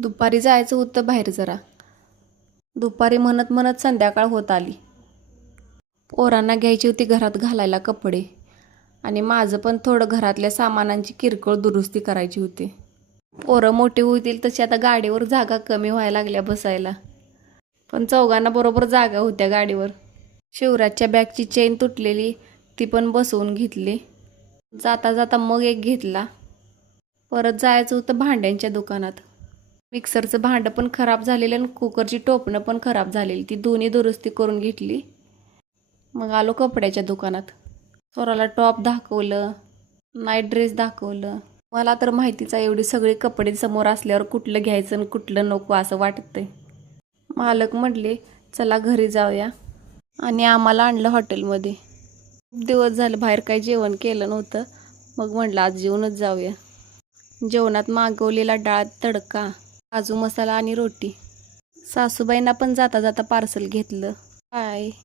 दुपारी जायचं होतं बाहेर जरा. दुपारी म्हणत म्हणत संध्याकाळ होत आली. पोरांना घ्यायची होती घरात घालायला कपडे आणि माझं पण थोडं घरातल्या सामानांची किरकोळ दुरुस्ती करायची होती. पोरं मोठी होतील तशी आता गाडीवर जागा कमी व्हायला लागल्या बसायला. पण चौघांना बरोबर जागा होत्या गाडीवर. शिवराजच्या बॅगची चेन तुटलेली, ती पण बसवून घेतली. जाता जाता मग एक घेतला. परत जायचं होतं भांड्यांच्या दुकानात. मिक्सरचं भांडं पण खराब झालेलं आणि कुकरची टोपणं पण खराब झालेली, ती दोन्ही दुरुस्ती करून घेतली. मग आलो कपड्याच्या दुकानात. स्वराला टॉप दाखवलं, नाईट ड्रेस दाखवलं. मला तर माहितीच आहे एवढी सगळी कपडे समोर असल्यावर कुठलं घ्यायचं आणि कुठलं नको असं वाटतंय. मालक म्हटले चला घरी जाऊया आणि आम्हाला आणलं हॉटेलमध्ये. खूप दिवस झालं बाहेर काही जेवण केलं नव्हतं. मग म्हटलं आज जेवणच जाऊया. जेवणात मागवलेला डाळ तडका, काजू मसाला आणि रोटी. सासूबाईंना पण जाता जाता पार्सल घेतलं. बाय.